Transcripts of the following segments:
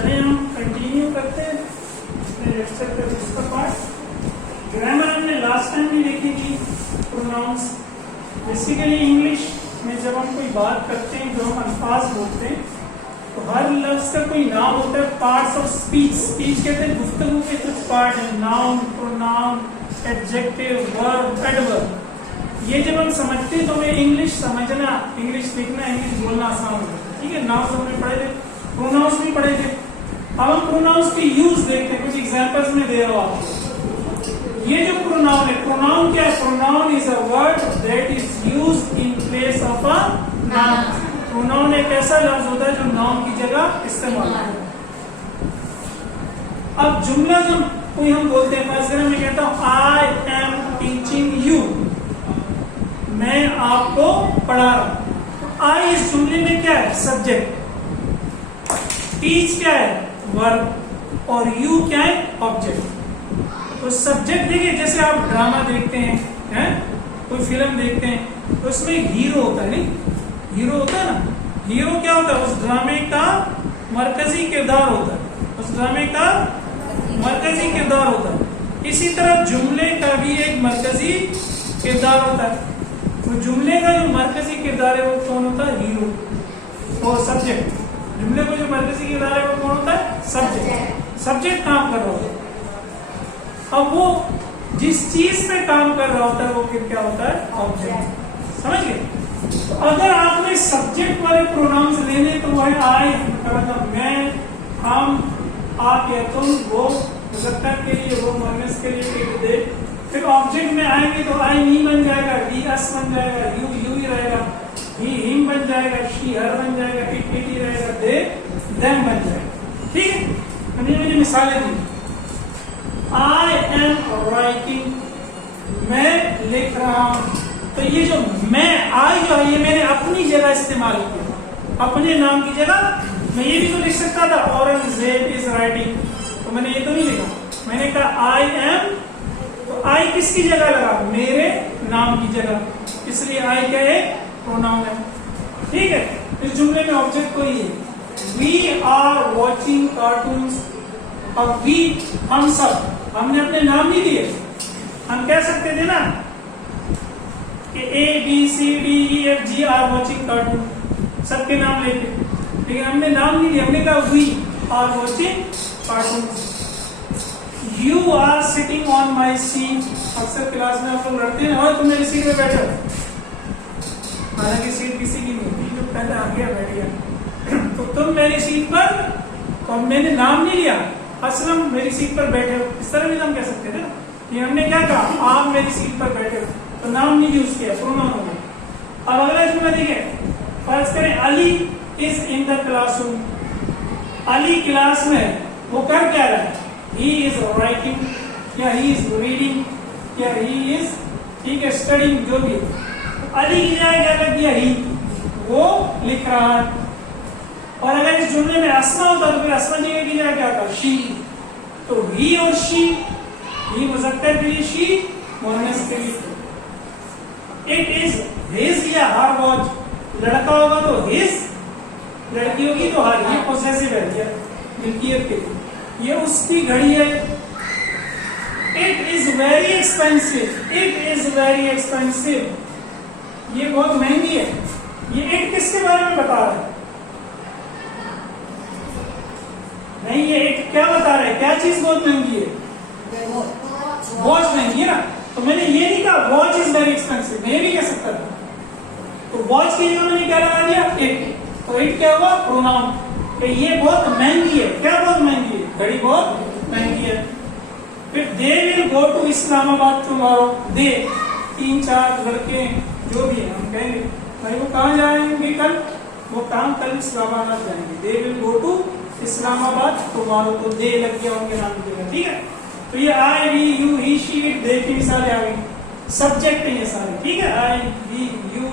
चलिए हम कंटिन्यू करते हैं अपने लेक्चर का दूसरा पार्ट। ग्रामर हमने लास्ट टाइम भी देखी थी, प्रोनाउंस। बेसिकली इंग्लिश में जब हम कोई बात करते हैं, जो हम अल्फाज बोलते हैं, तो हर लफ्ज का कोई नाम होता है, पार्ट्स ऑफ स्पीच। स्पीच कहते हैं गुफ्तगू के कुछ पार्ट हैं, noun, pronoun, adjective, verb, adverb. ये जब हम समझते हैं तो हमें इंग्लिश समझना, इंग्लिश लिखना, इंग्लिश बोलना आसान हो जाता है। ठीक है, नाउन हमने पढ़े थे, प्रोनाउंस भी पढ़े थे। अब हम प्रोनाउंस की यूज देखते हैं, कुछ एग्जांपल्स में दे रहा हूं आपको। ये जो प्रोनाउन है, प्रोनाउन क्या है? Pronoun is a word that is used in place of a noun. Pronoun एक ऐसा लफ्ज होता है जो नाउन की जगह इस्तेमाल होता है। अब जुमला जब कोई हम बोलते हैं, फर्स्ट मैं कहता हूं आई एम टीचिंग यू, मैं आपको पढ़ा रहा हूं। आई इस जुमले में क्या है? सब्जेक्ट। टीच क्या है? वर्ब। और यू क्या है? ऑब्जेक्ट। तो सब्जेक्ट देखिए, जैसे आप ड्रामा देखते हैं, कोई फिल्म देखते हैं, तो उसमें हीरो होता है, नहीं? हीरो होता है ना। हीरो क्या होता है? उस ड्रामे का मरकजी किरदार होता है, उस ड्रामे का मरकजी किरदार होता है। इसी तरह जुमले का भी एक मरकजी किरदार होता है। तो जुमले का जो मरकजी किरदार है वो कौन होता है? हीरो। और सब्जेक्ट, जुमले को जो मरकजी किरदार है वो कौन होता है? सब्जेक्ट। सब्जेक्ट काम कर रहा होता है। अब वो जिस चीज पे काम कर रहा होता है वो फिर क्या होता है? ऑब्जेक्ट। समझ गए? तो अगर आपने सब्जेक्ट वाले प्रोनाउंस लेने तो वो है आई, मतलब मैं, हम, आप या तुम, वो मुज़क्कर के लिए, वो मुअन्नस के लिए, दे। फिर ऑब्जेक्ट में आएंगे तो आई मी बन जाएगा, वी अस बन जाएगा, यू यू ही रहेगा, ही हिम बन जाएगा, शी हर बन जाएगा, इट इट ही रहेगा, दे देम बन जाएगा। ठीक है, मैंने मुझे मिसालें दी। आई एम राइटिंग, मैं लिख रहा हूं। तो ये जो मैं, आई जो है, ये मैंने अपनी जगह इस्तेमाल किया, अपने नाम की जगह। मैं ये भी तो लिख सकता था, औरंगजेब इज राइटिंग, तो मैंने ये तो नहीं लिखा। मैंने कहा आई एम, तो आई किसकी जगह लगा? मेरे नाम की जगह, इसलिए आई क्या है? प्रोनाउन है। ठीक है, इस जुमले में ऑब्जेक्ट कोई है। We are watching cartoons. अब वी, हम सब, हमने अपने नाम नहीं दिए। हम कह सकते थे ना कि A B C D E F G are watching cartoon, सबके नाम लेके, लेकिन हमने नाम नहीं दिया। हमने कहा we are watching cartoon. You are sitting on my seat. अक्सर क्लास में आप लोग लड़ते हैं, और तुम मेरी सीट पे बैठो, हालांकि सीट किसी की नहीं, जो पहले आ गया बैठ गया। तो तुम मेरी सीट पर, और मैंने नाम नहीं लिया, असलम मेरी सीट पर बैठे हो, इस तरह भी हम कह सकते थे ना। ये हमने क्या कहा? आप मेरी सीट पर बैठे हो, तो नाम नहीं यूज किया, प्रोनाउन हो गया। अब अगला जुमला देखिए, फर्ज करें Ali is in the classroom. Ali class में वो कर क्या रहा है? ही इज राइटिंग, या ही इज रीडिंग, या ही इज, ठीक है, स्टडिंग, जो भी। अली की जगह क्या लग गया? ही, वो लिख रहा है। और अगर इस जुमले में अस्मा होता तो फिर अस्मा जगह की जगह क्या होता? शी। तो ही और शी, ही मुज़क्कर के लिए, शी मुअन्नस के लिए। इट इज हिज या हर वॉच, लड़का होगा तो हिज, लड़की होगी तो हर। ये पोसेसिव है, या मिल्कियत के लिए। ये उसकी घड़ी है। It is very expensive, it is very expensive, ये बहुत महंगी है। ये इट किसके बारे में बता रहा है? नहीं, ये इट क्या बता रहा है? क्या चीज बहुत महंगी है? वॉच महंगी है ना। तो मैंने ये नहीं कहा वॉच इज वेरी एक्सपेंसिव, मैं ये भी कह सकता था। तो वॉच की जगह मैंने क्या लगा दिया? इट। तो इट क्या हुआ? प्रोनाउन। ये बहुत महंगी है। क्या बहुत महंगी है? घड़ी बहुत महंगी है। फिर they will go to Islamabad tomorrow. They, 3-4 लड़के जो भी है, हम कहेंगे भाई वो कहाँ जाएंगे कल? वो काम कल इस्लामाबाद जाएंगे। They will go to Islamabad tomorrow, तो दे लग गया उनके नाम की जगह। ठीक है, तो ये I we you he she it they की मिसालें आ गई। सब्जेक्ट है ये सारे, ठीक है, आई वी यू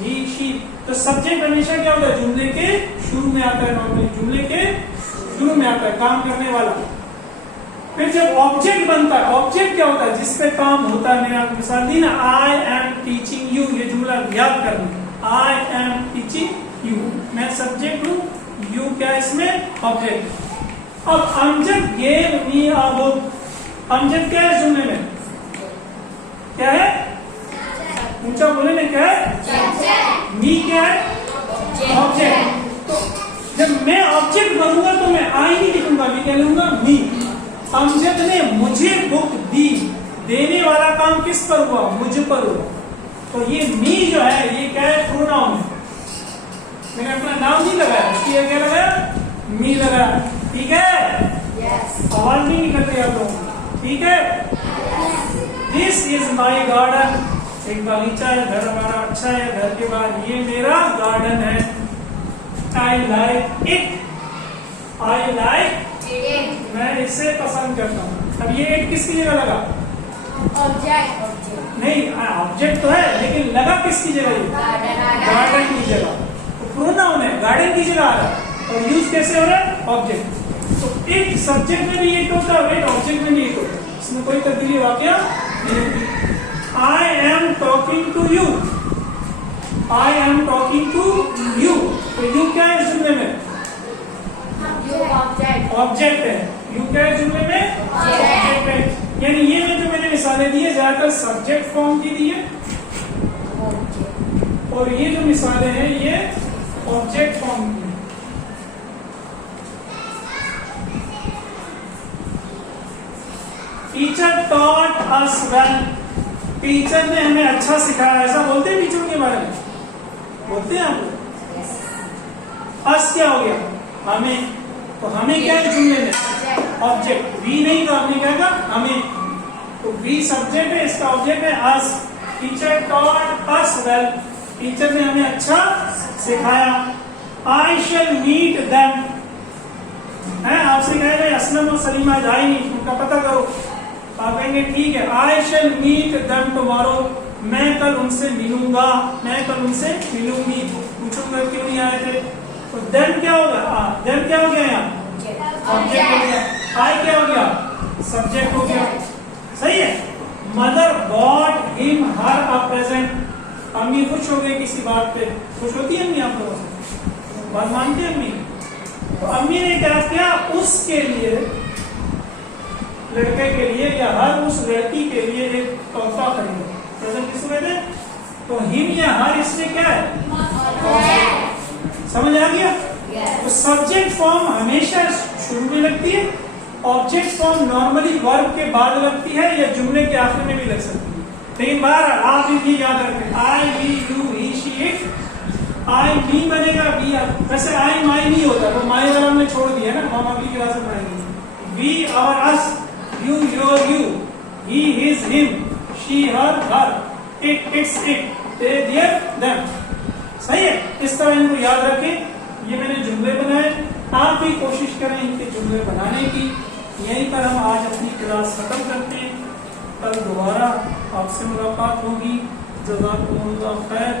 ही शी। तो सब्जेक्ट हमेशा क्या होता है? जुमले के शुरू में आता है, नॉर्मली जुमले के शुरू में आता है, काम करने वाला। फिर जब ऑब्जेक्ट बनता है, ऑब्जेक्ट क्या होता है? जिसपे काम होता है। मैंने आपको मिसाल दी ना, आई एम टीचिंग यू, ये जुमला याद करना। आई एम टीचिंग यू, मैं सब्जेक्ट हूं, यू क्या इसमें ऑब्जेक्ट। अब Amjad gave me a book. Amjad क्या है जुमले में, क्या है, ऊंचा बोले ना, क्या है, मी क्या है, ऑब्जेक्ट। तो जब मैं ऑब्जेक्ट बनूंगा तो मैं आई नहीं लिखूंगा, मैं क्या लिखूंगा, मी। अमजद ने मुझे बुक दी, देने वाला काम किस पर हुआ, मुझ पर हुआ। तो ये मी जो है ये क्या है, प्रोनाउन है। मैंने अपना नाम नहीं लगाया, इसकी क्या लगाया, मी लगाया, ठीक है। आवाज नहीं निकल रही आप लोगों, ठीक है। दिस इज माई गार्डन, एक बगीचा है, घर हमारा अच्छा है, घर के बाहर ये मेरा गार्डन है। I like it, I like it, मैं इसे पसंद करता हूँ। अब ये इट किसकी जगह लगा, ऑब्जेक्ट नहीं, ऑब्जेक्ट तो है लेकिन लगा किसकी जगह, ये गार्डन की जगह। तो प्रोनाउन है, गार्डन की जगह आ रहा है और यूज कैसे हो रहा है, ऑब्जेक्ट। तो इट सब्जेक्ट में भी इट होता है, इट ऑब्जेक्ट में भी इट होता है, इसमें कोई तब्दीली वाकया नहीं होती। I am talking to you, I am talking to you, तो यू क्या है जुमले में, ऑब्जेक्ट है। यू क्या है जुमले में, ऑब्जेक्ट है। यानी ये में जो मैंने मिसालें दी है ज्यादातर सब्जेक्ट फॉर्म की दी है, और ये जो मिसालें हैं ये ऑब्जेक्ट फॉर्म की है। Teacher taught us well, teacher ने हमें अच्छा सिखाया, ऐसा बोलते हैं टीचर के बारे में, बोलते हैं आप लोग। अस क्या हो गया, हमें, तो हमें क्या है जुमले में, ऑब्जेक्ट। वी नहीं तो हमने क्या कहा, हमें, तो वी सब्जेक्ट है, इसका ऑब्जेक्ट है us. Teacher taught us well, teacher ने हमें अच्छा सिखाया। आई शैल मीट देम, है आपसे कहेगा असलम और सलीमा आज आई नहीं, उनका पता करो, आप कहेंगे ठीक है। आई शैल मीट देम टुमारो, मैं कल उनसे मिलूंगा, मैं कल उनसे मिलूंगी। पूछूंगा क्यों नहीं आए थे, तो देम क्या हो गया, देम क्या हो गया यहाँ, ऑब्जेक्ट हो गया। आई क्या हो गया, सब्जेक्ट हो गया, सही है। Mother bought him her a present, अम्मी खुश हो गई किसी बात पे, खुश होती है अम्मी आप लोगों से, बात मानती है अम्मी। तो अम्मी ने क्या किया, उसके लिए, लड़के के लिए या हर उस लड़की के लिए एक तोहफा खरीदा। प्रेजेंट किस में थे, तो हिम या हर इसमें क्या है, समझ आ गया। तो सब्जेक्ट फॉर्म हमेशा शुरू में लगती है, ऑब्जेक्ट फॉर्म नॉर्मली वर्ब के बाद लगती है या जुमले के आखिर में भी लग सकती है। लेकिन बार आप ये याद रखें, I we you he she it, I me बनेगा वी, वैसे आई माई नहीं होता, तो माई वाला हमने छोड़ दिया ना, हम अगली क्लास में पढ़ेंगे। We our us, you your you, he his him, she her her, it its it, they their them, सही है। इस तरह इनको याद रखें। ये मैंने जुमले बनाए, आप भी कोशिश करें इनके जुमले बनाने की। यहीं पर हम आज अपनी क्लास खत्म करते हैं, कल दोबारा आपसे मुलाकात होगी। जज़ाकुमुल्लाह खैर।